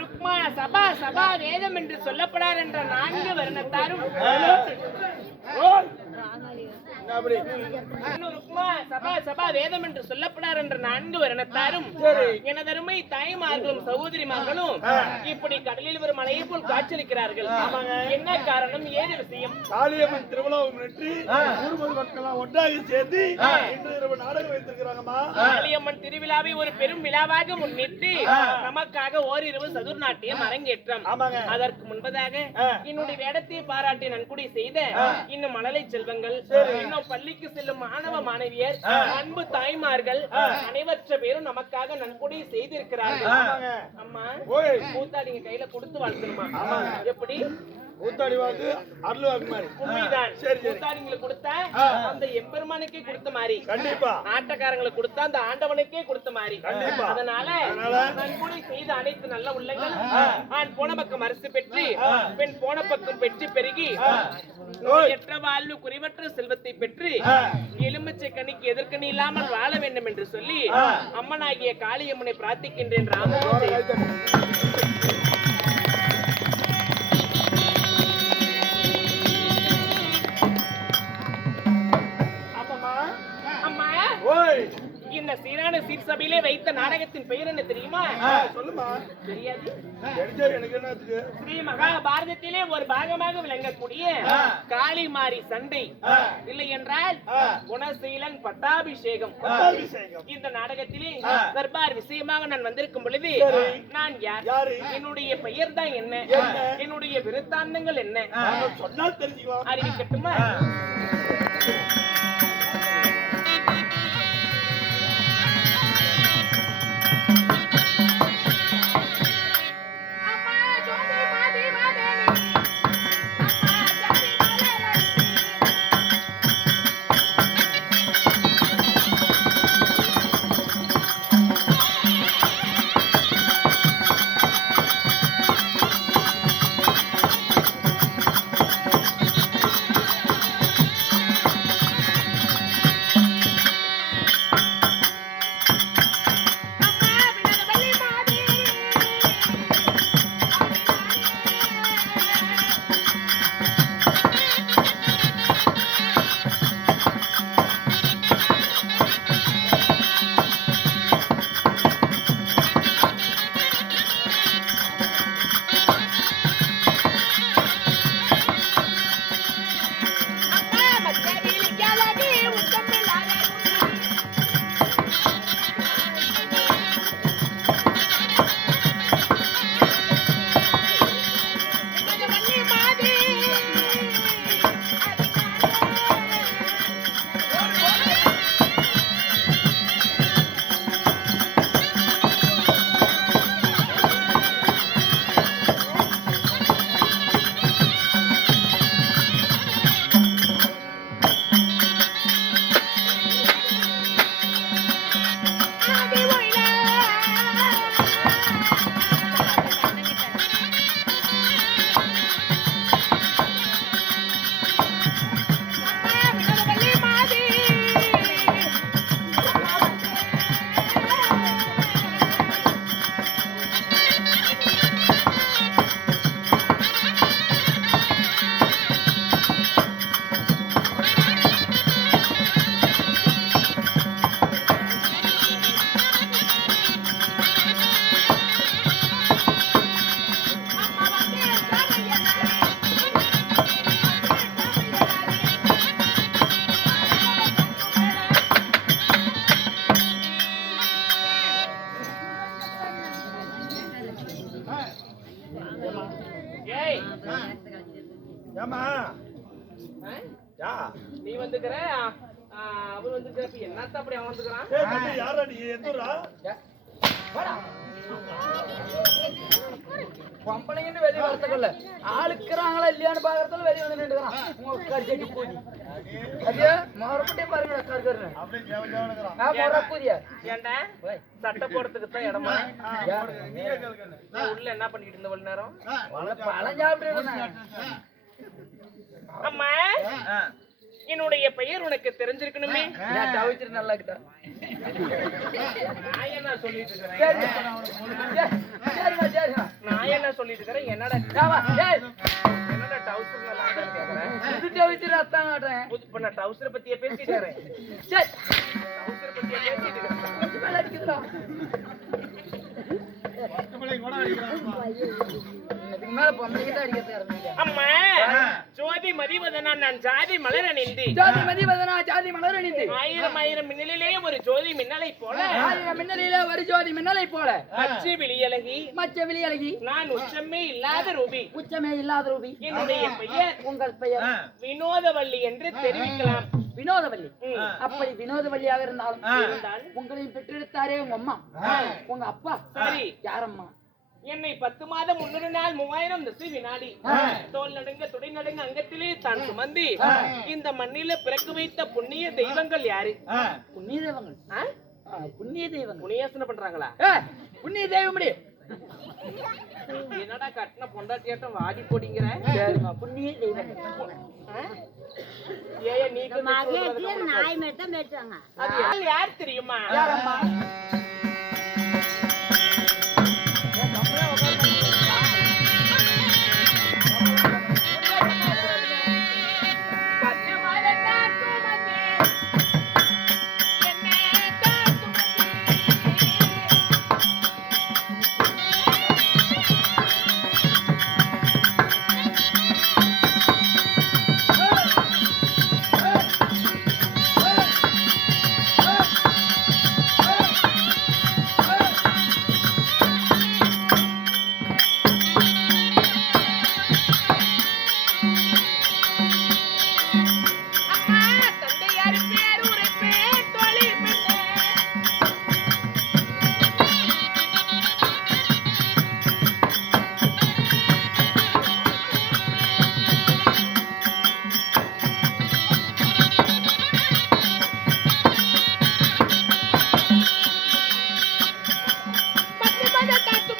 ருக்மா சபா சபா வேதம் என்று சொல்லப்படார் என்ற 4 வருணத்தாரும் ருக்மா சபா சபா வேதம் என்று சொல்லப்படார் என்ற 4 வருணத்தாரும் எனதருமை தாய்மார்களும் சகோதரிமார்களும் இப்படி கடலில் வரும் மலையை போல் காட்சியளிக்கிறார்கள். என்ன காரணம், ஏது விஷயம்? காளியம்மன் திருவிழாவை முன்னிட்டு ஊர் மக்கள் ஒன்றாக சேர்த்து இன்று இரவு நாடகம் வைத்திருக்கிறாங்கம்மா. காளியம்மன் திருவிழாவை ஒரு பெரும் விழாவாக முன்னிட்டு நமக்காக ஓரிரவு சதுர்நாட்டியம் அரங்கேற்றம். அதற்கு முன்பதாக என்னுடைய வேடத்தை பாராட்டி நன்கொடை செய்த இன்னும் மழலை செல்வங்கள், இன்னும் பள்ளிக்கு செல்லும் மாணவ மாணவியர், அன்பு தாய்மார்கள் அனைவற்ற பேரும் நமக்காக நன்கொடை செய்திருக்கிறார்கள். அம்மா கூத்தாடிங்க கையில கொடுத்து வாழ்த்துமா? எப்படி கூத்தாடி வாழ்த்து அருள்வாக்கு மாதிரி உண்மைதான். கூத்தாடிங்களுக்கு கொடுத்தா அந்த எம்பெருமானுக்கே கொடுத்த மாதிரி, கண்டிப்பா ஆட்டக்காரங்களுக்கு கொடுத்தா அந்த ஆண்டவனுக்கே கொடுத்த மாதிரி. கண்டிப்பா. அதனால நன்கொடை செய்த அனைத்து நல்ல உள்ளங்கள் ஆண் போன பக்கம் அரசு பெற்று பெண் போன பக்கம் பெற்று பெருகி நோயற்ற வாழ்வு குறைவற்ற செல்வத்தை பெற்று எலுமிச்சை கனிக்கு எதிர்கணி இல்லாமல் வாழ வேண்டும் என்று சொல்லி அம்மனாகிய காளியம்மனை பிரார்த்திக்கின்றேன். இந்த சீரான சீர்சபையிலே வைத்த நாடகத்தின் பெயர் என்ன தெரியுமா? சொல்லுமா. தெரியாது. எனக்கு என்னத்துக்கு? ஸ்ரீ மகாபாரதத்திலே ஒரு பாகமாக விளங்கக்கூடிய காளிமாரி சண்டை, இல்லை என்றால் குணசீலன் பட்டாபிஷேகம். இந்த நாடகத்திலே தர்பார் விஷயமாக நான் வந்திருக்கும் பொழுது நான் யார், என்னுடைய பெயர் தான் என்ன, என்னுடைய விருத்தாந்தங்கள் என்ன சொன்னால் தெரிஞ்சுக்கலாம். அறிவிக்கட்டுமா? நீ வந்துக்கிற அவர் வந்துக்கிற என்னத்த அப்படி அவன் வந்துக்கிறான்? யாரா நீ எதுரா பொம்பளைங்கன்னு வெளியே வரத்துக்குள்ள ஆளுக்குறாங்களா இல்லையான்னு பாக்குறதுல வெளியே வந்து நின்றுக்கிறான். உங்க கரிச்சட்டி பூஜி அதே மறுபடியும் பாருங்க கருக்கறியா ஏன்டா சட்டை போடுறதுக்கு தான் இடமா? உள்ள என்ன பண்ணிட்டு இருந்த ஒரு நேரம் பழம் சாப்பிட்டு அம்மா என்னுடைய பெயர் உனக்கு தெரிஞ்சிருக்கணுமே. தவிச்சிட்டு நல்லா கிட்ட நான் என்ன சொல்லிட்டு இருக்கேன்? சொல்லிட்டு இருக்கிறேன். என்னடா ஏவா, ஏய், என்னடா டவுசர் நல்லா இருக்குன்னு கேக்குறேன். புது டவுசர் ரத்தம் காட்டுறேன். இப்ப நான் டவுசரை பத்தியே பேசிட்டு இருக்கிறேன். சரி, டவுசரை பத்தியே பேசிட்டு இருக்கிறேன். கொஞ்சம் மேல அடிக்குதுடா. இதுக்கு மேல பொம்பளைக்கு தான் அடிக்கிறதா இருந்தீங்க. அம்மா ஜோதி மதிவதனா நான் ஜாதி மலர நின்றி ஜாதி மதிவதனா ஜாதி மலர் அணிந்து ஆயிரம் ஆயிரம் மின்னலிலே ஒரு ஜோதி மின்னலை போல ஆயிரம் மின்னலிலே ஒரு ஜோதி மின்னலை போல பச்சை விழியழகி மச்ச விழியழகி நான் உச்சமே இல்லாத ரூபி உச்சமே இல்லாத ரூபி என்னுடைய பெயர் உங்கள் பெயர் வினோதவள்ளி என்று தெரிவிக்கலாம். வினோதவல்லி. ம். அப்படி வினோதவல்லியாக இருந்தாலும் இருந்தால் உங்களையும் பெற்றெடுத்தாரே உங்க அம்மா உங்க அப்பா சரி யாரம்மா? என்னை 10 மாதம் 300 நாள் 3000 திசை வினாடி தோல் நடுங்க துடை நடுங்க அங்கத்திலே தான் சுமந்தி இந்த மண்ணில பிறக்க வைத்த புண்ணிய தெய்வங்கள் யாரு? புண்ணிய தெய்வங்கள். ஆ? புண்ணிய தெய்வங்கள். புண்ணியாசனை பண்றாங்களா? புண்ணிய தெய்வம் என்னடா கட்டின பொண்டாட்டியாட்டம் வாடி போடிங்கிற? சரிம்மா, புண்ணிய தெய்வங்கள். ஏய நீ நாய் மட்டும் மேய்ச்சாங்க. அது யார் தெரியுமா? யாரம்மா? பத்து மாத காத்து